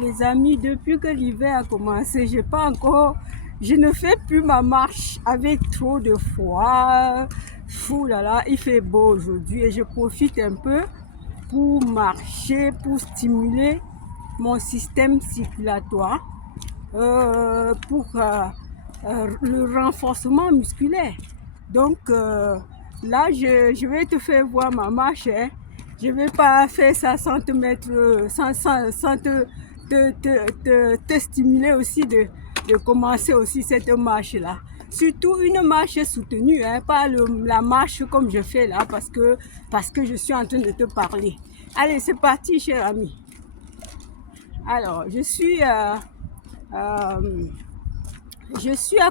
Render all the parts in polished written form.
Les amis, depuis que l'hiver a commencé, je ne fais plus ma marche avec trop de froid. Fou là là, il fait beau aujourd'hui et je profite un peu pour marcher, pour stimuler mon système circulatoire, pour le renforcement musculaire. Donc là, je vais te faire voir ma marche. Hein. Je ne vais pas faire ça sans te mettre, sans te stimuler aussi de commencer aussi cette marche-là. Surtout une marche soutenue, hein, pas la marche comme je fais là parce que je suis en train de te parler. Allez, c'est parti, cher ami. Alors, je suis à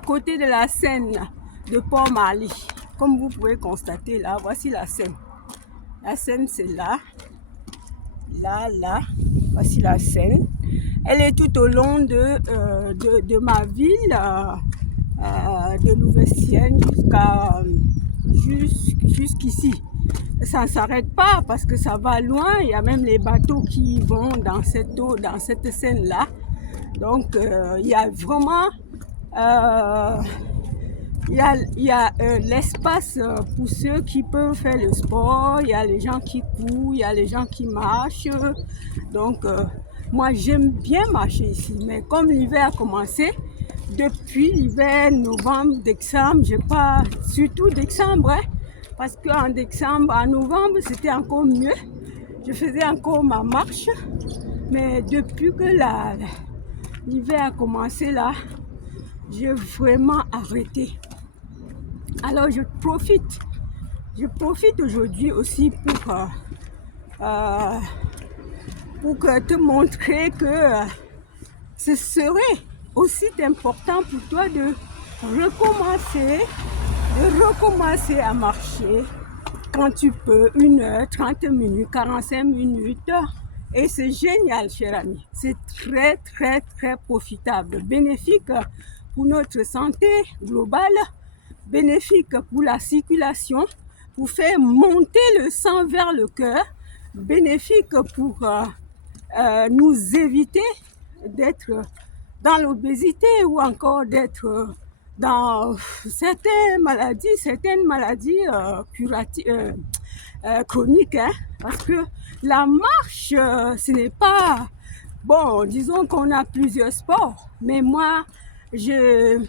côté de la Seine de Port-Marly. Comme vous pouvez constater là, voici la Seine. La Seine, c'est là. Là. Voici la Seine. Elle est tout au long de ma ville, de Louveciennes jusqu'ici. Ça ne s'arrête pas parce que ça va loin. Il y a même les bateaux qui vont dans cette eau, dans cette Seine-là. Donc, il y a vraiment... il y a l'espace pour ceux qui peuvent faire le sport, il y a les gens qui courent, il y a les gens qui marchent. Donc, moi, j'aime bien marcher ici. Mais comme l'hiver a commencé, depuis l'hiver, novembre, décembre, surtout décembre, hein, parce qu'en décembre, en novembre, c'était encore mieux. Je faisais encore ma marche. Mais depuis que l'hiver a commencé là, j'ai vraiment arrêté. Alors je profite aujourd'hui aussi pour te montrer que ce serait aussi important pour toi de recommencer à marcher quand tu peux, 1 heure, 30 minutes, 45 minutes. Et c'est génial, cher ami. C'est très, très, très profitable, bénéfique pour notre santé globale, bénéfique pour la circulation, pour faire monter le sang vers le cœur, bénéfique pour nous éviter d'être dans l'obésité ou encore d'être dans certaines maladies chroniques. Hein, parce que la marche, ce n'est pas... Bon, disons qu'on a plusieurs sports, mais moi, je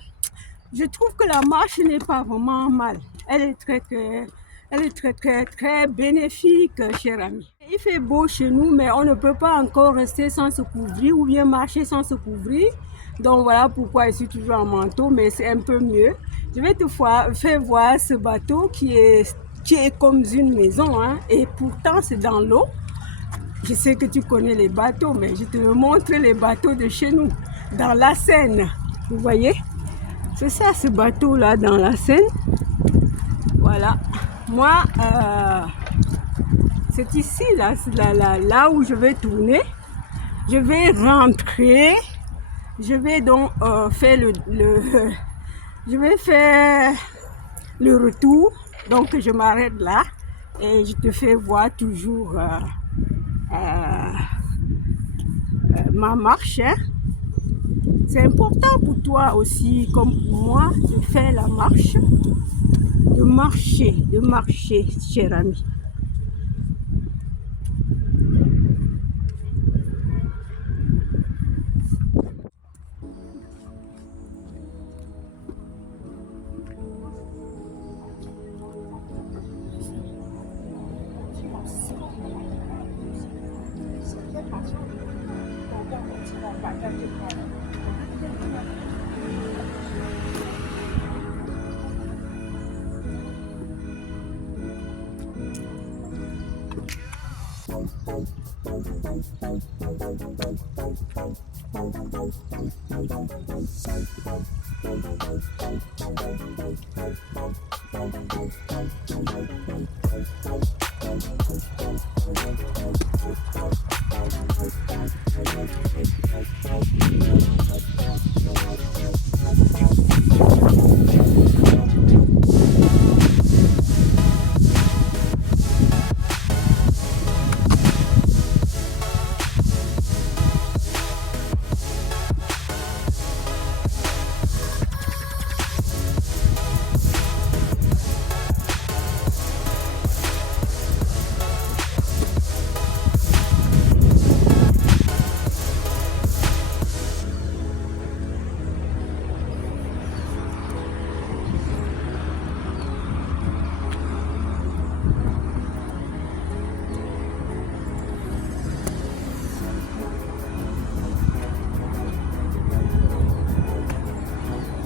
trouve que la marche n'est pas vraiment mal. Elle est très bénéfique, cher ami. Il fait beau chez nous, mais on ne peut pas encore rester sans se couvrir ou bien marcher sans se couvrir. Donc voilà pourquoi je suis toujours en manteau, mais c'est un peu mieux. Je vais te faire voir ce bateau qui est comme une maison, hein, et pourtant c'est dans l'eau. Je sais que tu connais les bateaux, mais je te montre les bateaux de chez nous, dans la Seine. Vous voyez? C'est ça, ce bateau-là, dans la Seine. Voilà. Moi, c'est ici, là où je vais tourner. Je vais rentrer. Je vais donc faire je vais faire le retour. Donc, je m'arrête là et je te fais voir toujours ma marche. Hein. C'est important pour toi aussi, comme pour moi, de faire la marche, de marcher, cher ami.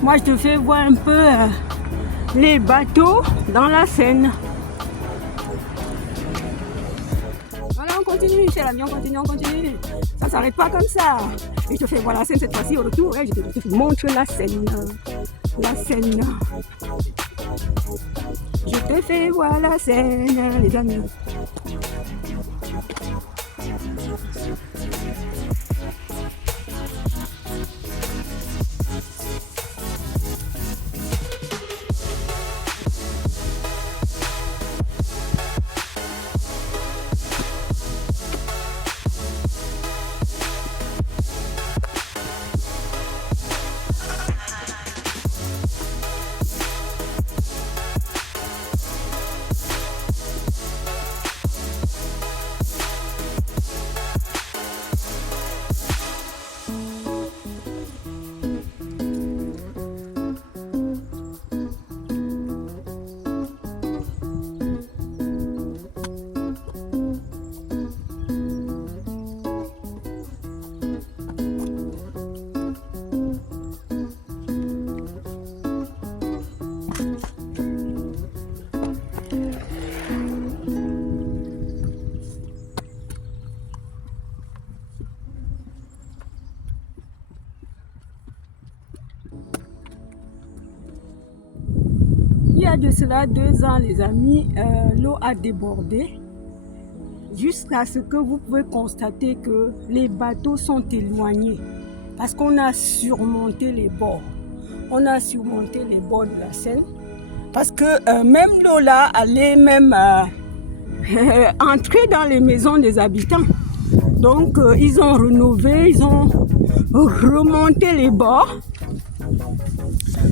Moi, je te fais voir un peu les bateaux dans la Seine. Voilà, on continue, cher ami, on continue. Ça ne s'arrête pas comme ça. Et je te fais voir la Seine cette fois-ci au retour. Et je te montre la Seine. La Seine. Je te fais voir la Seine, les amis. Il y a de cela 2 ans, les amis, l'eau a débordé jusqu'à ce que vous pouvez constater que les bateaux sont éloignés parce qu'on a surmonté les bords. On a surmonté les bords de la Seine parce que même l'eau là allait même entrer dans les maisons des habitants. Donc ils ont rénové, ils ont remonté les bords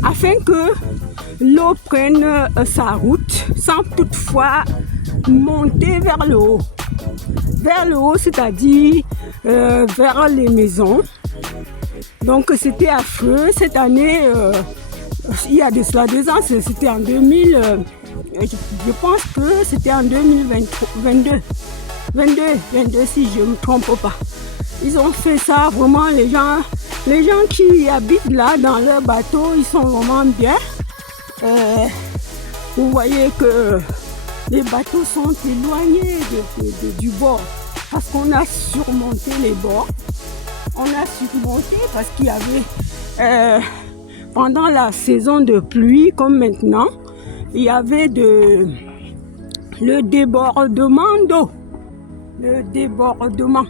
afin que l'eau prenne sa route sans toutefois monter vers le haut. Vers le haut, c'est-à-dire vers les maisons. Donc c'était affreux. Cette année, il y a de cela 2 ans, c'était en 2000, je pense que c'était en 2022 si je ne me trompe pas. Ils ont fait ça, vraiment les gens qui habitent là dans leur bateau, ils sont vraiment bien. Vous voyez que les bateaux sont éloignés du bord parce qu'on a surmonté les bords. On a surmonté parce qu'il y avait, pendant la saison de pluie comme maintenant, il y avait le débordement d'eau. Le débordement.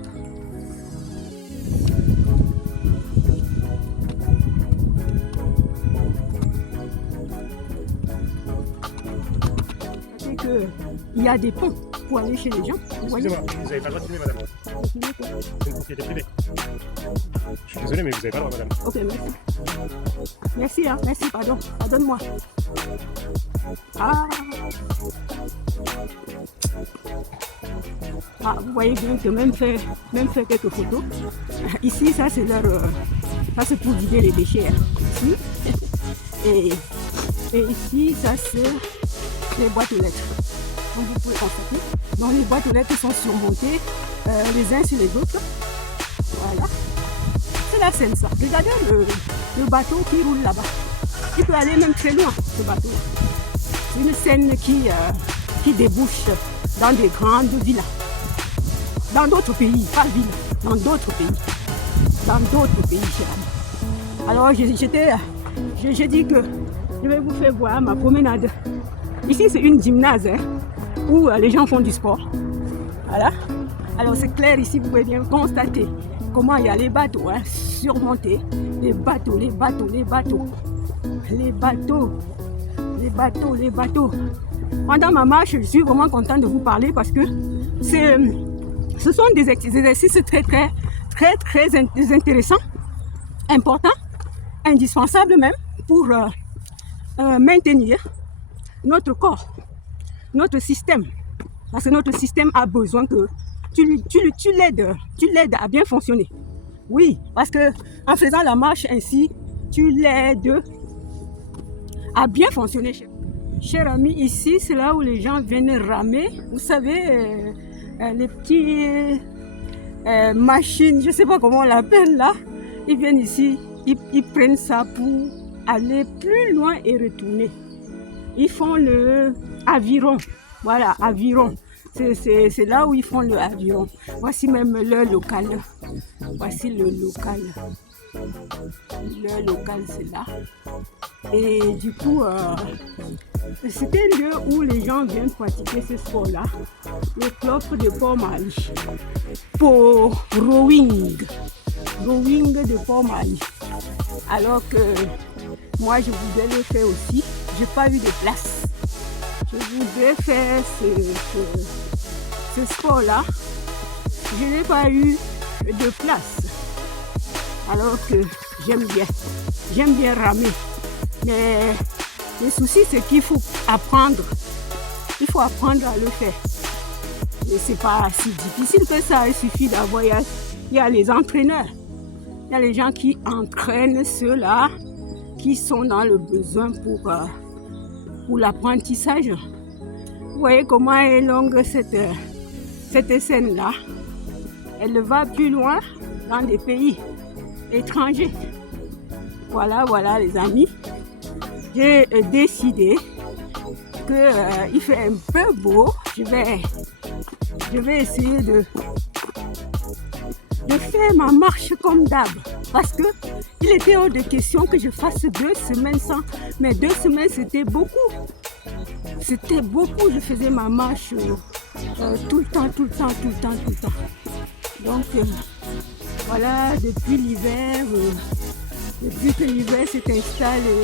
Il y a des ponts pour aller chez les gens. Excusez-moi, vous n'avez pas le droit de filmer, madame. C'est une propriété privée. Je suis désolé, mais vous n'avez pas le droit, madame. Ok, merci. Merci, pardon. Pardonne-moi. Vous voyez bien que même fait quelques photos. Ici, ça c'est ça c'est pour vider les déchets. Ici. Et ici, ça c'est les boîtes aux lettres. Donc vous pouvez constater. Donc les boîtes aux lettres sont surmontées les uns sur les autres. Voilà. C'est la Seine ça. Regardez le bateau qui roule là-bas. Il peut aller même très loin, ce bateau. C'est une Seine qui débouche dans des grandes villas. Dans d'autres pays, pas villes, dans d'autres pays. Dans d'autres pays, cher ami. Alors j'ai dit que je vais vous faire voir ma promenade. Ici c'est une gymnase où les gens font du sport. Voilà. Alors c'est clair ici, vous pouvez bien constater comment il y a les bateaux surmontés. Les bateaux. Pendant ma marche, je suis vraiment contente de vous parler parce que ce sont des exercices très intéressants, importants, indispensables même pour maintenir notre corps, notre système. Parce que notre système a besoin que tu l'aides à bien fonctionner. Oui, parce que en faisant la marche ainsi, tu l'aides à bien fonctionner. Chers amis, ici, c'est là où les gens viennent ramer. Vous savez, les petites machines, je ne sais pas comment on l'appelle là. Ils viennent ici, ils prennent ça aller plus loin et retourner. Ils font le aviron. Voilà, aviron. C'est là où ils font le aviron. Voici même leur local. Voici le local. Leur local, c'est là. Et du coup, c'était un lieu où les gens viennent pratiquer ce sport-là. Le club de Port-Mali. Pour rowing. Rowing de Port-Mali. Alors que moi, je voulais le faire aussi. J'ai pas eu de place. Je voudrais faire ce sport-là. Je n'ai pas eu de place. Alors que j'aime bien ramer. Mais le souci, c'est qu'il faut apprendre. Il faut apprendre à le faire. Et c'est pas si difficile que ça. Il suffit d'avoir, il y a les entraîneurs. Il y a les gens qui entraînent ceux-là qui sont dans le besoin pour l'apprentissage. Vous voyez comment est longue cette scène-là. Elle va plus loin dans des pays étrangers. Voilà les amis. J'ai décidé qu'il fait un peu beau. Je vais essayer de faire ma marche comme d'hab. Parce que il était hors de question que je fasse 2 semaines sans. Mais 2 semaines, c'était beaucoup. C'était beaucoup. Je faisais ma marche tout le temps. Donc, voilà, depuis l'hiver, depuis que l'hiver s'est installé,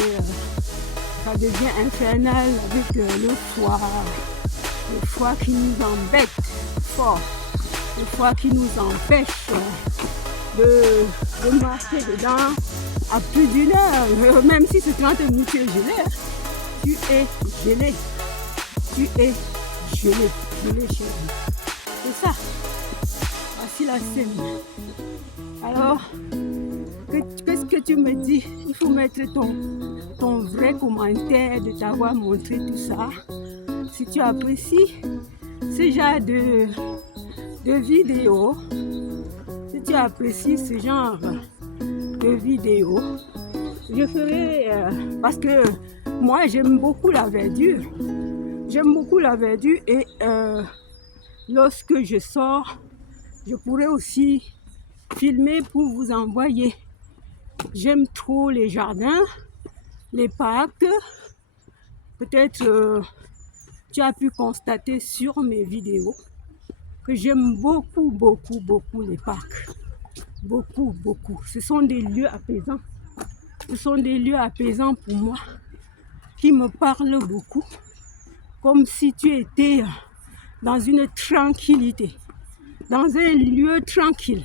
ça devient infernal avec le foie qui nous embête fort, le foie qui nous empêche de marcher dedans à plus d'1 heure, même si c'est 30 minutes gelé, tu es gelé, chérie. C'est ça. Voici la scène. Alors, qu'est-ce que tu me dis? Il faut mettre ton vrai commentaire de t'avoir montré tout ça. Si tu apprécies ce genre de vidéos, si tu apprécies ce genre de vidéos, je ferai, parce que moi j'aime beaucoup la verdure. Et lorsque je sors, je pourrais aussi filmer pour vous envoyer. J'aime trop les jardins, les parcs. Peut-être tu as pu constater sur mes vidéos que j'aime beaucoup les parcs. Beaucoup. Ce sont des lieux apaisants. Ce sont des lieux apaisants pour moi qui me parlent beaucoup. Comme si tu étais dans une tranquillité, dans un lieu tranquille.